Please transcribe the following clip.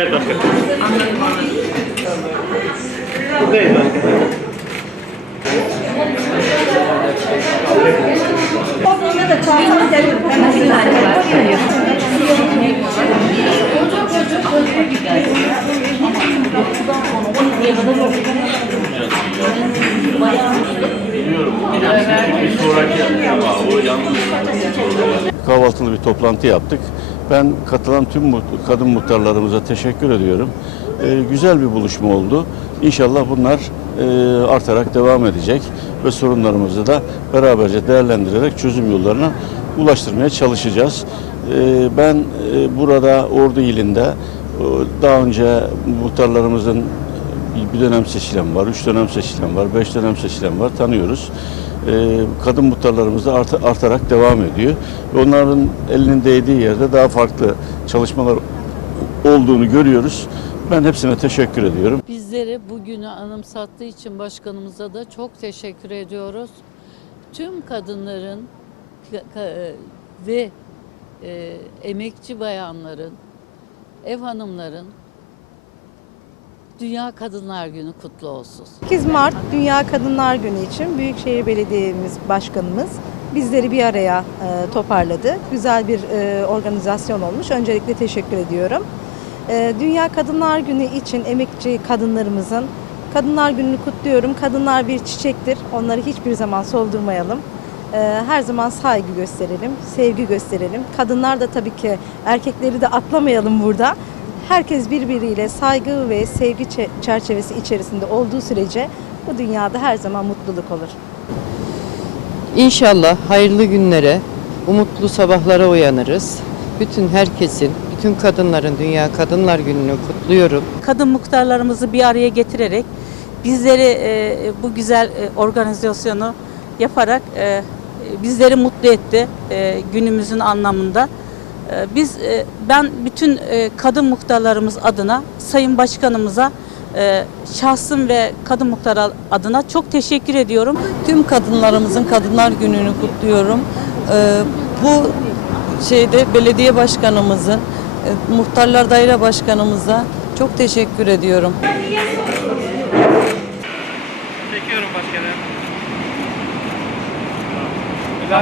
Evet arkadaşlar. Buradayız arkadaşlar. Kahvaltılı bir toplantı yaptık. Ben katılan tüm kadın muhtarlarımıza teşekkür ediyorum. Ee, güzel bir buluşma oldu. İnşallah bunlar e, artarak devam edecek ve sorunlarımızı da beraberce değerlendirerek çözüm yollarına ulaştırmaya çalışacağız. Ee, ben e, burada Ordu ilinde e, daha önce muhtarlarımızın bir dönem seçilen var, üç dönem seçilen var, beş dönem seçilen var tanıyoruz. Ee, kadın muhtarlarımız da art- artarak devam ediyor. Ve onların elinin değdiği yerde daha farklı çalışmalar olduğunu görüyoruz. Ben hepsine teşekkür ediyorum. Bizleri bugünü anımsattığı için başkanımıza da çok teşekkür ediyoruz. Tüm kadınların ka- ka- ve e, emekçi bayanların, ev hanımların Dünya Kadınlar Günü kutlu olsun. 8 Mart Dünya Kadınlar Günü için Büyükşehir Belediye'miz Başkanımız bizleri bir araya e, toparladı. Güzel bir e, organizasyon olmuş. Öncelikle teşekkür ediyorum. E, Dünya Kadınlar Günü için emekçi kadınlarımızın Kadınlar Günü'nü kutluyorum. Kadınlar bir çiçektir. Onları hiçbir zaman soldurmayalım. E, Her zaman saygı gösterelim, sevgi gösterelim. Kadınlar da tabii ki erkekleri de atlamayalım burada. Herkes birbiriyle saygı ve sevgi çe- çerçevesi içerisinde olduğu sürece bu dünyada her zaman mutluluk olur. İnşallah hayırlı günlere, umutlu sabahlara uyanırız. Bütün herkesin, bütün kadınların Dünya Kadınlar Günü'nü kutluyorum. kadın muhtarlarımızı bir araya getirerek bizleri e, bu güzel e, organizasyonu yaparak e, bizleri mutlu etti e, günümüzün anlamında. E, biz e, ben bütün e, kadın muhtarlarımız adına Sayın Başkanımıza e, şahsım ve kadın muhtar adına çok teşekkür ediyorum. Tüm kadınlarımızın Kadınlar Günü'nü kutluyorum. Ee, bu şeyde belediye başkanımızın, muhtarlar daire başkanımıza çok teşekkür ediyorum.